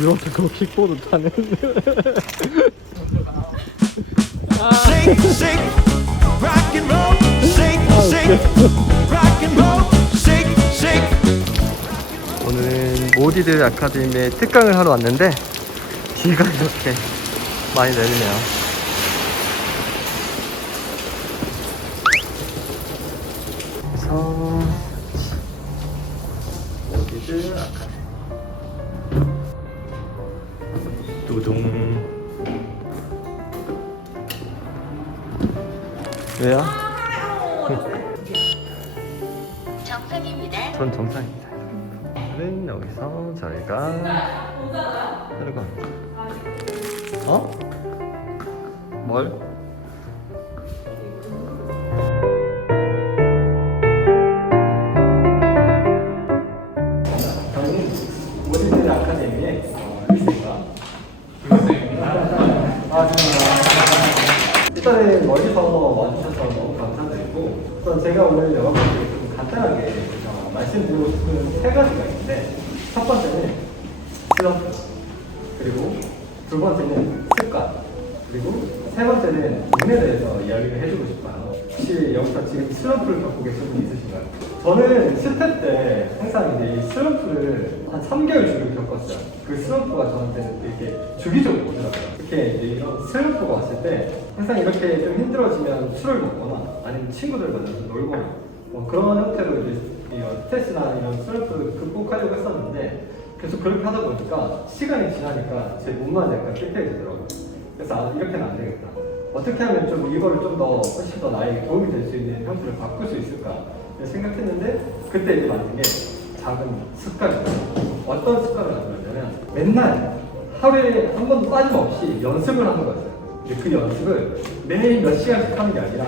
이렇게 그 킥보드 타는. Shake, shake, rock and roll. Shake, shake, rock and roll. Shake, shake. 오늘은 모디드 아카데미에 특강을 하러 왔는데 비가 이렇게 많이 내리네요. 그래서 모디드 아카데미 두둥. 왜요? 정상입니다. 전 정상입니다. 오늘은 여기서 저희가 하려고 합니다. 어? 뭘? 저는 모디드 아카데미의 루이스입니다. 일단은 멀리서 와주셔서 너무 감사드리고, 우선 제가 오늘 여러분들께 좀 간단하게 말씀드리고 싶은 세 가지가 있는데, 첫 번째는 슬럼프, 그리고 두 번째는 습관, 그리고 세 번째는 운에 대해서 이야기를 해주고 싶어요. 혹시 여기서 지금 슬럼프를 겪고 계신 분 있으신가요? 저는 스텝 때 항상 이제 이 슬럼프를 한 3개월 주기로 겪었어요. 그 슬럼프가 저한테는 되게 주기적으로 오더라고요. 이렇게 이제 이런 슬럼프가 왔을 때 항상 이렇게 좀 힘들어지면 술을 먹거나 아니면 친구들 만나서 놀거나 뭐 그런 형태로 이제 이런 스트레스나 이런 슬럼프를 극복하려고 했었는데, 계속 그렇게 하다 보니까 시간이 지나니까 제 몸만 약간 깨끗해지더라고요. 그래서 아, 이렇게는 안 되겠다. 어떻게 하면 좀 이거를 좀 더 훨씬 더 나에게 도움이 될 수 있는 형태를 바꿀 수 있을까 생각했는데, 그때 이제 만든 게 작은 습관이었어요. 어떤 습관을 만들었냐면 맨날 하루에 한 번도 빠짐없이 연습을 하는 거였어요. 근데 그 연습을 매일 몇 시간씩 하는 게 아니라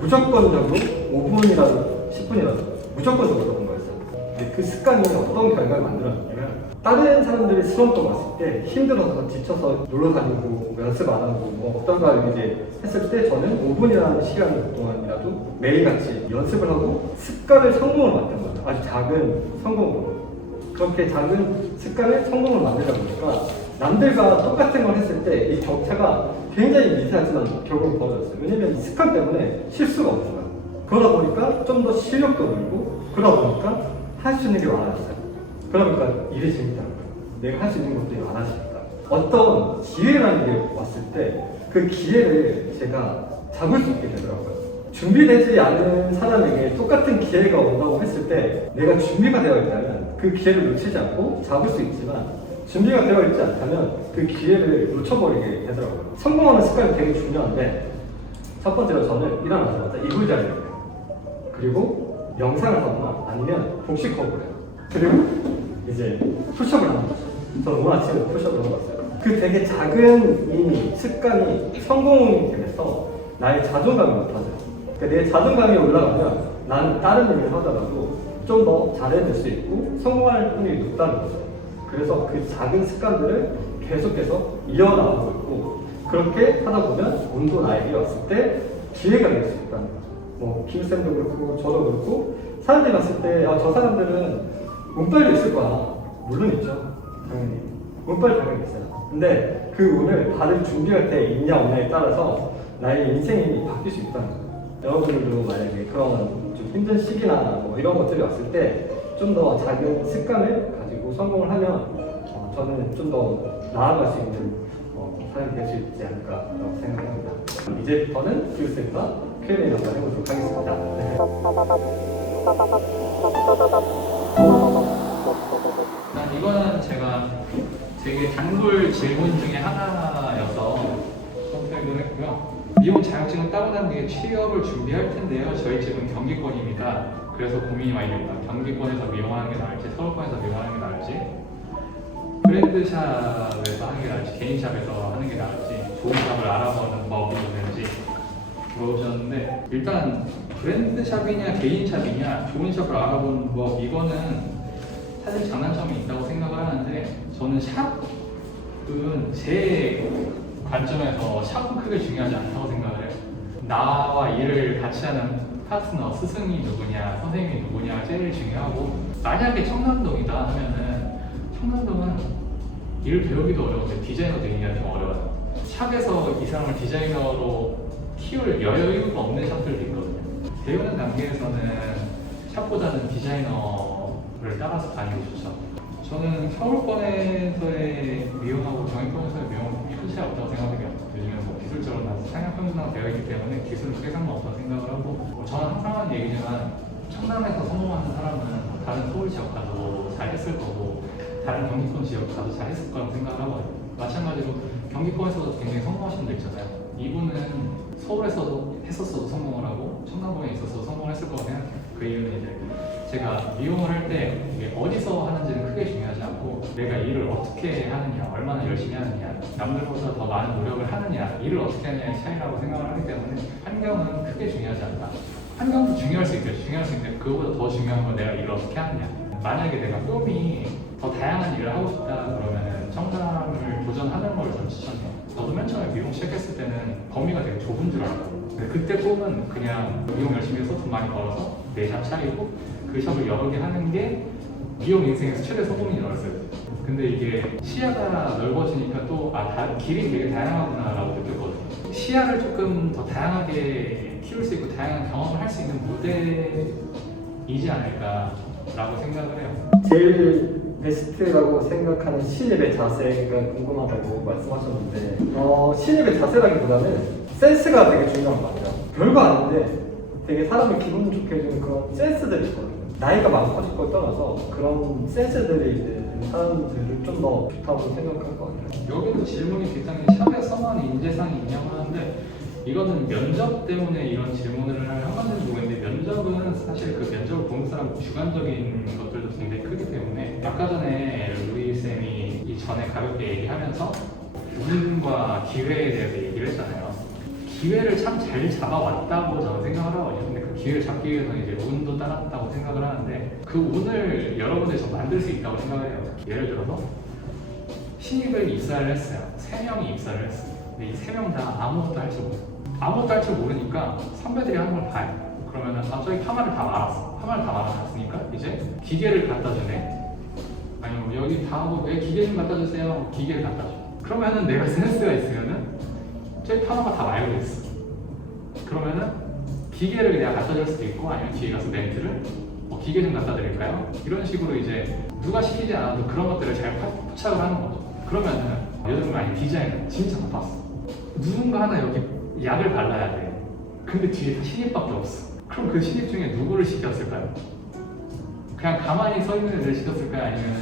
무조건적으로 5분이라도 10분이라도 무조건적으로 하는 거였어요. 근데 그 습관이 어떤 결과를 만들었냐면, 다른 사람들이 슬럼프가 왔을 때 힘들어서 지쳐서 놀러 다니고 뭐 연습 안 하고 뭐 어떤 걸 이제 했을 때, 저는 5분이라는 시간 동안이라도 매일같이 연습을 하고 습관을 성공을 만든 거예요. 아주 작은 성공으로. 그렇게 작은 습관을 성공을 만들다 보니까 남들과 똑같은 걸 했을 때 이 격차가 굉장히 미세하지만 결국은 벌어졌어요. 왜냐면 이 습관 때문에 실수가 없는 거예요. 그러다 보니까 좀 더 실력도 늘고, 그러다 보니까 할 수 있는 게 많아졌어요. 그러니까 일이 재밌다는 거예요. 내가 할 수 있는 것들이 많아지니까. 어떤 기회라는 게 왔을 때 그 기회를 제가 잡을 수 있게 되더라고요. 준비되지 않은 사람에게 똑같은 기회가 온다고 했을 때 내가 준비가 되어 있다면 그 기회를 놓치지 않고 잡을 수 있지만, 준비가 되어 있지 않다면 그 기회를 놓쳐버리게 되더라고요. 성공하는 습관이 되게 중요한데, 첫 번째로 저는 일어나자마자 이불 자리를 해요. 그리고 명상을 하거나 아니면 복식호흡을 해요. 그리고 이제 푸시업을 하는 거죠. 저는 오늘 아침에 푸시업을 하고 왔어요. 그 되게 작은 이 습관이 성공이 되면서 나의 자존감이 높아져요. 그러니까 내 자존감이 올라가면 나는 다른 일을 하더라도 좀 더 잘해낼 수 있고 성공할 확률이 높다는 거죠. 그래서 그 작은 습관들을 계속해서 이어나가고 있고, 그렇게 하다 보면 운도 나에게 왔을 때 기회가 될 수 있다는 거죠. 뭐 김쌤도 그렇고 저도 그렇고, 사람들이 봤을 때 아, 저 사람들은 운빨도 있을 거야. 물론 있죠. 당연히. 운빨 당연히 있어요. 근데 그 운을 받을 준비가 돼 있냐 없냐에 따라서 나의 인생이 바뀔 수 있다는 거예요. 여러분들도 만약에 그런 좀 힘든 시기나 뭐 이런 것들이 왔을 때 좀 더 작은 습관을 가지고 성공을 하면 저는 좀 더 나아갈 수 있는 사람이 될 수 있지 않을까라고 생각합니다. 이제부터는 교육생과 Q&A 한번 해보도록 하겠습니다. 이거는 제가 되게 단골 질문 중에 하나여서 선택을 했고요. 미용 자격증을 따고 난 뒤에 취업을 준비할 텐데요. 저희 집은 경기권입니다. 그래서 고민이 많이 됩니다. 경기권에서 미용하는 게 나을지, 서울권에서 미용하는 게 나을지, 브랜드샵에서 하는 게 나을지, 개인샵에서 하는 게 나을지, 좋은 샵을 알아보는 법이 있는지 물어보셨는데, 일단 브랜드샵이냐 개인샵이냐 좋은 샵을 알아보는 법, 이거는 사실 장단점이 있다고 생각을 하는데, 저는 샵은 제 관점에서 샵은 크게 중요하지 않다고 생각을 해요. 나와 일을 같이 하는 파트너, 스승이 누구냐, 선생님이 누구냐가 제일 중요하고, 만약에 청담동이다 하면은 청담동은 일 배우기도 어려운데 디자이너 되기가 좀 어려워요. 샵에서 이 사람을 디자이너로 키울 여유가 없는 샵들도 있거든요. 배우는 단계에서는 샵보다는 디자이너를 따라서 다니기 좋죠. 저는 서울권에서의 미용하고 경희권에서의 미용은 큰 차이 없다고 생각해요. 요즘은 뭐 기술적으로 다 상향 평준화가 되어 있기 때문에 기술은 크게 상관없다고 생각을 하고, 저는 항상 하는 얘기지만 청담에서 성공하는 사람은 다른 서울 지역 가도 잘했을 거고 다른 경기권 지역 가도 잘했을 거라고 생각을 하거든요. 마찬가지로 경기권에서도 굉장히 성공하신 분들 있잖아요. 이분은 서울에서도 했었어도 성공을 하고 청담동에 있어서도 성공을 했을 거라고 생각해요. 그 이유는 이제 제가 미용을 할 때 이게 어디서 하는지는 크게 중요하지 않고 내가 일을 어떻게 하느냐, 얼마나 열심히 하느냐, 남들보다 더 많은 노력을 하느냐, 일을 어떻게 하느냐의 차이라고 생각을 하기 때문에 환경은 크게 중요하지 않다. 환경도 중요할 수 있겠죠. 중요할 수 있는데 그거보다 더 중요한 건 내가 일을 어떻게 하느냐. 만약에 내가 꿈이 더 다양한 일을 하고 싶다 그러면 청담을 도전하는 걸 저는 추천해요. 저도 맨 처음에 미용 시작했을 때는 범위가 되게 좁은 줄 알았고, 근데 그때 꿈은 그냥 미용 열심히 해서 돈 많이 벌어서 내 샵 차리고 그 샵을 여러 개 하는 게 미용 인생에서 최대 성공인 줄 알았어요. 근데 이게 시야가 넓어지니까 또 길이 되게 다양하구나라고 느꼈거든요. 시야를 조금 더 다양하게 키울 수 있고 다양한 경험을 할 수 있는 무대이지 않을까라고 생각을 해요. 제일 베스트라고 생각하는 신입의 자세가 궁금하다고 말씀하셨는데 신입의 자세라기보다는 센스가 되게 중요한 것 같아요. 별거 아닌데 되게 사람을 기분 좋게 해주는 그런 센스들이 있거든요. 나이가 많고 적고를 떠나서 그런 센스들이 이제 사람들을 좀 더 좋다고 생각할 것 같아요. 여기도 질문이 굉장히 샵에 써만 인재상이 있냐고 하는데 이거는 면접 때문에 이런 질문을 한 건지는 모르겠는데 면접은 사실 그 면접을 보는 사람 주관적인 것들도 굉장히 크기 때문에 아까 전에 루이 쌤이 이 전에 가볍게 얘기하면서 운과 기회에 대해서 얘기를 했잖아요. 기회를 참 잘 잡아왔다고 저는 생각을 하거든요. 근데 그 기회를 잡기 위해서는 이제 운도 따랐다고 생각을 하는데 그 운을 여러분들이 좀 만들 수 있다고 생각을 해요. 예를 들어서 신입을 입사를 했어요. 3명이 입사를 했어요. 근데 이 3명 다 아무것도 할 줄 모르어요. 아무것도 할 줄 모르니까 선배들이 하는 걸 봐요. 그러면은 저기 파마를 다 말았어. 파마를 다 말아놨으니까 이제 기계를 갖다 주네. 아니면 여기 다 하고 왜 기계 좀 갖다 주세요. 기계를 갖다 줘. 그러면은 내가 센스가 있으면은 저기 파마가 다 말고 있어. 그러면은 기계를 내가 갖다 줄 수도 있고 아니면 뒤에 가서 멘트를 기계 좀 갖다 드릴까요? 이런 식으로 이제 누가 시키지 않아도 그런 것들을 잘 포착을 하는 거죠. 그러면은 요즘 많이 디자인은 진짜 바빴어. 누군가 하나 여기 약을 발라야 돼. 근데 뒤에 다 신입밖에 없어. 그럼 그 신입 중에 누구를 시켰을까요? 그냥 가만히 서 있는 애를 시켰을까요? 아니면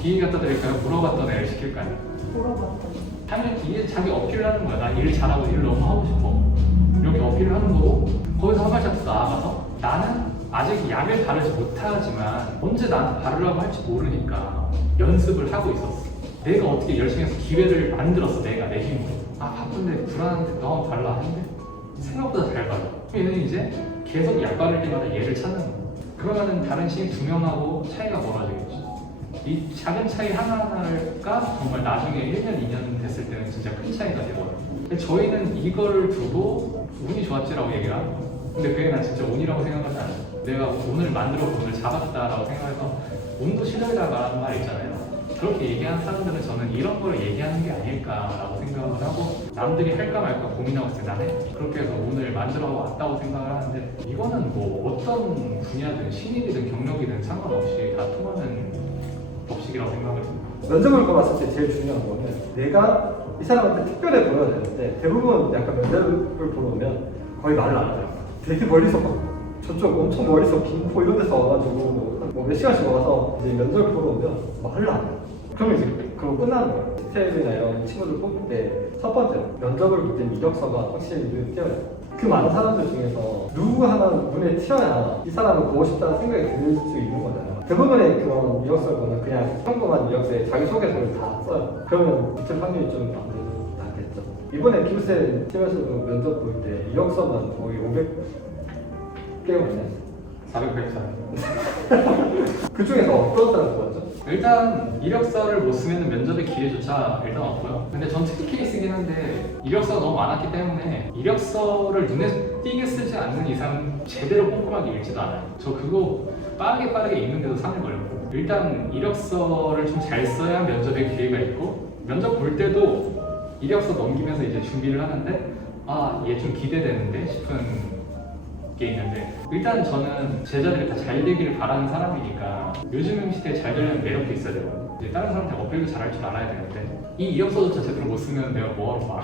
기계 갖다 드릴까요? 물어봤던 애를 시킬까요? 물어봤더니 당연히 이게 자기 어필을 하는 거야. 나 일 잘하고 일 너무 하고 싶어. 이렇게 어필을 하는 거고 거기서 한 발짝 더 나아가서 나는 아직 약을 바르지 못하지만 언제 나한테 바르라고 할지 모르니까 연습을 하고 있었어. 내가 어떻게 열심히 해서 기회를 만들었어. 내가 내 힘으로. 바쁜데 불안한데 너 한번 발라 하는데 생각보다 잘 발라. 그럼 얘는 이제 계속 약 바를 때마다 얘를 찾는 거야. 그러면은 다른 신입 2명하고 차이가 벌어지겠죠. 이 작은 차이 하나하나가 정말 나중에 1년, 2년 됐을 때는 진짜 큰 차이가 되거든요. 근데 저희는 이걸 두고 운이 좋았지라고 얘기를 하고, 근데 그게 난 진짜 운이라고 생각하지 않아요. 내가 운을 만들어 운을 잡았다라고 생각해서 운도 실력이라고 말하는 말 있잖아요. 그렇게 얘기하는 사람들은 저는 이런 걸 얘기하는 게 아닐까라고 생각을 하고 남들이 할까 말까 고민하고 있을 때 나는 그렇게 해서 운을 만들어 왔다고 생각을 하는데 이거는 뭐 어떤 분야든 신입이든 경력이든 상관없이 다 통하는 법칙이라고 생각을 합니다. 면접을 봤을 때 제일 중요한 거는 내가 이 사람한테 특별해 보여야 되는데 대부분 약간 면접을 보러 오면 거의 말을 안 해요. 되게 멀리서 막 저쪽 엄청 멀리서 김포 이런 데서 와가지고 뭐 몇 시간씩 와서 이제 면접을 보러 오면 말을 안 해요. 그러면 이제 그거 끝나는 거예요. 스텝이나 이런 친구들 뽑을 때 첫 번째 면접을 볼 때 이력서가 확실히 눈에 띄어요. 그 많은 사람들 중에서 누구 하나 눈에 띄어야 이 사람을 보고 싶다는 생각이 들 수 있는 거잖아요. 대부분의 그런 이력서를 보면 그냥 평범한 이력서에 자기소개서를 다 써요. 그러면 붙을 확률이 좀 낮겠죠. 이번에 기부세 팀에서도 면접 볼 때 이력서만 거의 500개 왔네. 400사. 그 중에서 어떤 사람 뽑았죠? 일단 이력서를 못 쓰면 면접의 기회조차 일단 없고요. 근데 전 특이 케이스긴 한데 이력서가 너무 많았기 때문에 이력서를 눈에 띄게 쓰지 않는 이상 제대로 꼼꼼하게 읽지도 않아요. 저 그거 빠르게 읽는데도 3일 걸렸고 일단 이력서를 좀 잘 써야 면접에 면접의 기회가 있고 면접 볼 때도 이력서 넘기면서 이제 준비를 하는데 얘 좀 기대되는데 싶은 게 있는데 일단 저는 제자들이 다 잘 되기를 바라는 사람이니까 요즘 시대에 잘 되려면 매력도 있어야 되거든요. 이제 다른 사람한테 어필도 잘할 줄 알아야 되는데 이 이력서조차 제대로 못 쓰면 내가 뭐하러 봐.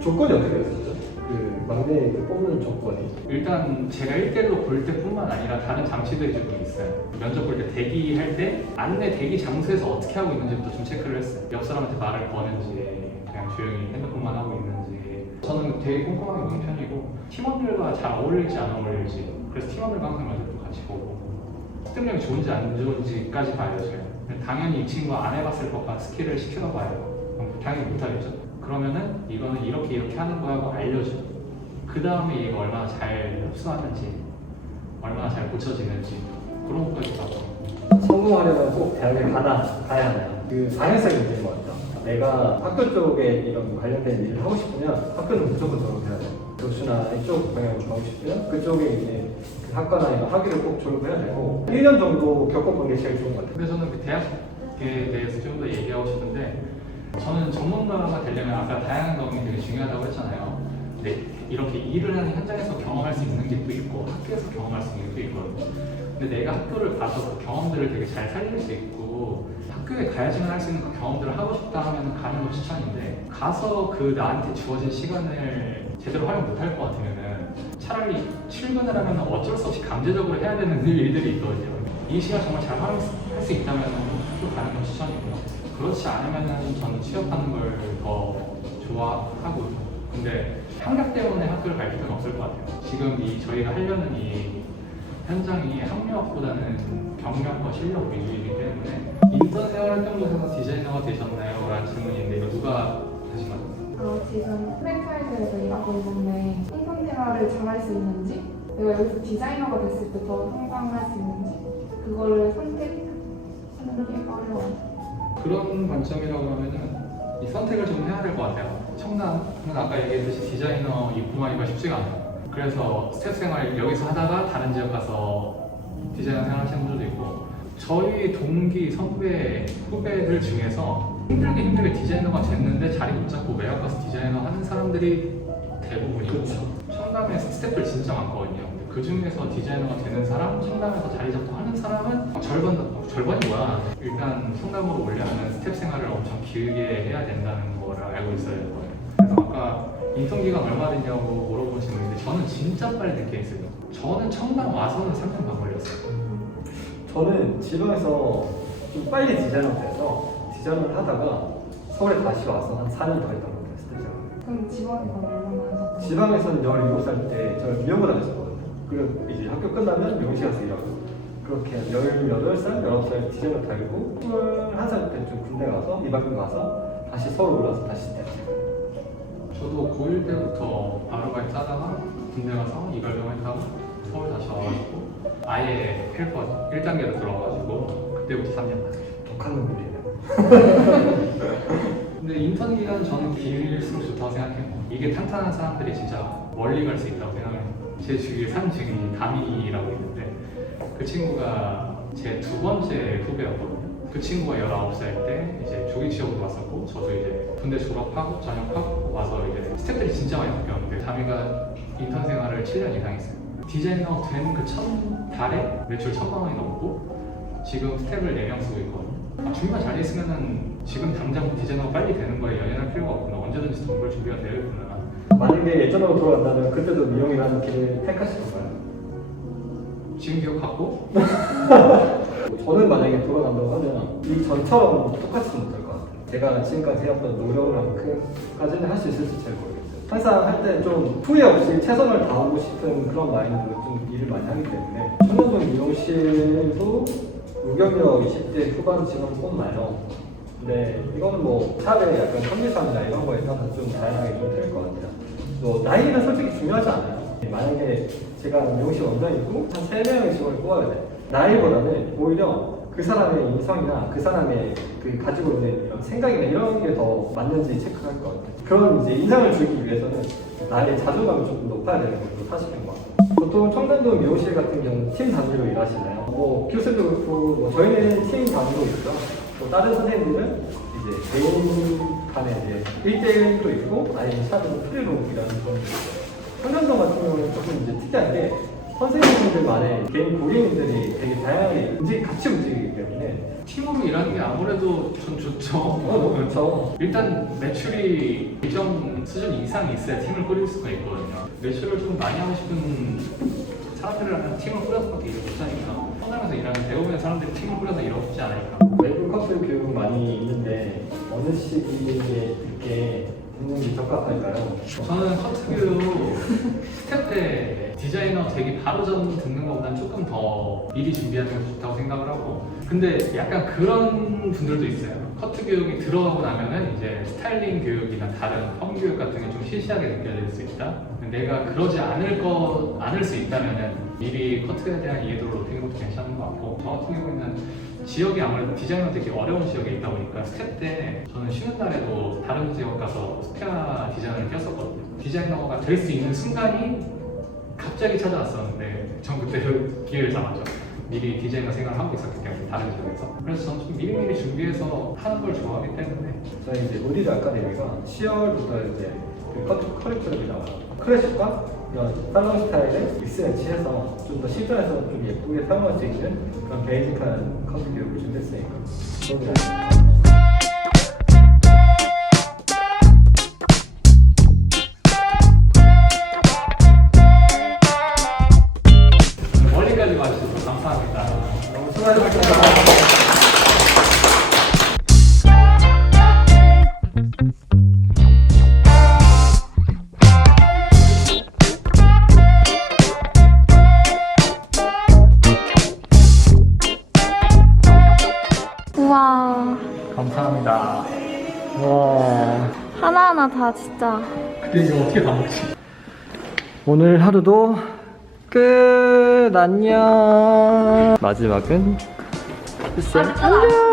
조건이 어떻게 됐었죠? 그 막내 뽑는 조건이. 일단 제가 1대1로 볼 때뿐만 아니라 다른 장치들이 조금 있어요. 면접 볼 때 대기할 때 안내 대기 장소에서 어떻게 하고 있는지부터 좀 체크를 했어요. 옆 사람한테 말을 거는지 그냥 조용히 핸드폰만 하고 있는지. 저는 되게 꼼꼼하게 보는 편이고 팀원들과 잘 어울릴지 안 어울릴지 그래서 팀원들과 항상 면접도 같이 보고 습득력이 좋은지 안 좋은지까지 봐요. 제가. 당연히 이 친구가 안 해봤을 법한 스킬을 시켜서 봐요. 그럼 당연히 못하겠죠. 그러면은 이거는 이렇게 하는 거야 하고 알려줘. 그 다음에 얘가 얼마나 잘 흡수하는지 얼마나 잘 고쳐지는지 그런 것까지 봐서 성공하려면 꼭 대학에 가야 하나요? 그 방향성이 있는 것 같아요. 내가 학교 쪽에 이런 관련된 일을 하고 싶으면 학교는 무조건 졸업해야 돼요. 교수나 이쪽 방향으로 가고 싶으면 그쪽에 이제 그 학과나 이런 학위를 꼭 졸업해야 되고 1년 정도 겪어보는 게 제일 좋은 것 같아요. 근데 저는 그 대학에 대해서 좀 더 얘기하고 싶은데 저는 전문가가 되려면 아까 다양한 경험이 되게 중요하다고 했잖아요. 근데 이렇게 일을 하는 현장에서 경험할 수 있는 게 또 있고 학교에서 경험할 수 있는 게 또 있거든요. 근데 내가 학교를 가서 그 경험들을 되게 잘 살릴 수 있고 학교에 가야지만 할 수 있는 그 경험들을 하고 싶다 하면 가는 거 추천인데 가서 그 나한테 주어진 시간을 제대로 활용 못할 것 같으면은 차라리 출근을 하면 어쩔 수 없이 강제적으로 해야 되는 일들이 있거든요. 이 시간 정말 잘 활용할 수 있다면 학교 가는 건 추천이고요. 그렇지 않으면은 저는 취업하는 걸 더 좋아하고 근데 학력 때문에 학교를 갈 필요는 없을 것 같아요. 지금 저희가 하려는 이 현장이 학력보다는 경력과 실력 위주이기 때문에 인턴 생활 정도 해서 디자이너가 되셨나요? 라는 질문인데 이거 누가 하신 거죠? 지금 프랜차이즈에서 일하고 있는데 인턴 생활을 잘할 수 있는지 내가 여기서 디자이너가 됐을 때 더 성장할 수 있는지 그거를 선택하는 게 어려워요. 그런 관점이라고 하면은 이 선택을 좀 해야 될 것 같아요. 청담은 아까 얘기했듯이 디자이너 입고하기가 쉽지가 않아요. 그래서 스텝 생활 여기서 하다가 다른 지역 가서 디자이너 생활 하시는 분들도 있고 저희 동기, 선배, 후배들 중에서 힘들게 디자이너가 됐는데 자리 못 잡고 외곽 가서 디자이너 하는 사람들이 대부분이고 청담에 스텝들 진짜 많거든요. 그 중에서 디자이너가 되는 사람, 청담에서 자리 잡고 하는 사람은 절반이 뭐야. 일단 청담으로 오려면 스텝 생활을 엄청 길게 해야 된다는 거를 알고 있어야 되는 거예요. 그래서 아까 인턴 기간 얼마 됐냐고 물어보시는데 저는 진짜 빨리 늦게 했어요. 저는 청담 와서는 3년 반 걸렸어요. 저는 지방에서 좀 빨리 디자이너 돼서 디자이너를 하다가 서울에 다시 와서 한 4년 더 했던 것 같아요. 그럼 지방에서 얼마나 하셨어요? 지방에서는 17살 때 저는 미용을 다녔었거든요. 그리고 이제 학교 끝나면 미용실 가서 일하고 그렇게 18살, 19살 디자이너 달고 21살 때좀 군대 가서 2학년 가서 다시 서울 올라와서 다시 됐어요. 저도 고1 때부터 아르바이트 하다가 군대 가서 이발병 했다가 서울 다시 와가지고 아예 헬퍼 1단계로 들어가가지고 그때부터 3년 만에 독한 놈들이네요. 근데 인턴 기간 저는 길수록 좋다고 생각해요. 이게 탄탄한 사람들이 진짜 멀리 갈 수 있다고 생각해요. 제 주위에 산 증인이 다미라고 있는데 그 친구가 제 두 번째 후배였거든요. 그 친구가 19살 때 이제 조기 취업으로 왔었고 저도 이제 군대 졸업하고 전역하고 와서 이제 스텝들이 진짜 많이 바뀌었는데 다미가 인턴 생활을 7년 이상 했어요. 디자이너 된 그 첫 달에 매출 1,000만 원이 넘고 지금 스텝을 4명 쓰고 있거든요. 준비가 잘 있으면은 지금 당장 디자이너가 빨리 되는 거에 연연할 필요가 없구나. 언제든지 돈 벌 준비가 되어 있구나. 만약에 예전으로 돌아간다면 그때도 미용이라는 길을 택하실 건가요? 지금 기억하고 저는 만약에 돌아간다고 하면 이 전처럼 똑같이 못할 것 같아요. 제가 지금까지 해왔던 노력만큼까지는 할 수 있을지 잘 모르겠어요. 항상 할 때 좀 후회 없이 최선을 다하고 싶은 그런 마인드로 좀 일을 많이 하기 때문에 청담동 미용실도 무경력 20대 후반 직원 뽑나요? 근데 이거는 뭐 샵의 약간 컨디션이나 이런 거에 따라서 좀 다양하게 좀 틀릴 것 같아요. 뭐 나이는 솔직히 중요하지 않아요. 만약에 제가 미용실 원장이고 한 3명의 직원을 뽑아야 돼. 나이보다는 오히려 그 사람의 인성이나 그 사람의 그 가지고 있는 이런 생각이나 이런 게 더 맞는지 체크할 것 같아요. 그런 이제 인상을 주기 위해서는 나의 자존감이 조금 높아야 되는 것도 사실인 것 같아요. 보통 청담동 미용실 같은 경우는 팀 단위로 일하시나요? 뭐 교수도 그렇고 뭐 저희는 팀 단위로 있죠. 뭐 다른 선생님들은 이제 개인 간에 이제 1대1도 있고 아니면 샵은 프리룸이라는 그런 게 있어요. 청년동 같은 경우는 조금 이제 특이한 게 선생님들만의 개인 고객님들이 되게 다양하게 같이 움직이기 때문에 팀으로 일하는 게 아무래도 전 좋죠. 너무 좋죠. 일단 매출이 일정 수준 이상 있어야 팀을 꾸릴 수가 있거든요. 매출을 좀 많이 하고 싶은 사람들이랑 팀을 꾸려서밖에 일을 못하니까 현장에서 일하는 대부분의 사람들이 팀을 꾸려서 일하고 싶지 않으니까. 외부 커플 교육은 많이 있는데 어느 시기에 듣게 듣는 게 적합할까요? 저는 커트 교육 스텝 때 디자이너 되기 바로 전 듣는 것보다는 조금 더 미리 준비하는 게 좋다고 생각을 하고, 근데 약간 그런 분들도 있어요. 커트 교육이 들어가고 나면은 이제 스타일링 교육이나 다른 펌 교육 같은 게 좀 시시하게 느껴질 수 있다. 내가 그러지 않을 수 있다면은 미리 커트에 대한 이해도를 높이는 것도 괜찮은 것 같고, 저 같은 경우에는 지역이 아무래도 디자이너 되기 어려운 지역에 있다 보니까 스텝 때 저는 쉬는 날에도 다른 지역 가서 스페어 디자인을 꼈었거든요. 디자이너가 될 수 있는 순간이 갑자기 찾아왔었는데 전 그때 기회를 잡았죠. 미리 디자이너 생각을 하고 있었기 때문에 다른 지역에서. 그래서 저는 좀 미리미리 준비해서 하는 걸 좋아하기 때문에. 저희 이제 우리드 아카데미가 10월부터 이제 그 커트 커리큘럼이 나와요. 클래식과 이런 살롱 스타일의 믹스매치해서 좀 더 시즌에서 좀 예쁘게 사용할 수 있는 그런 베이직한 커트 교육을 준비했으니까 도움이 됩니다. 멀리까지 와주셔서 감사합니다. 너무 수고하셨습니다. 우와, 감사합니다. 와. 하나하나 다 진짜. 근데 이거 어떻게 다 먹지? 오늘 하루도 끝. 안녕. 마지막은 글쎄 안녕.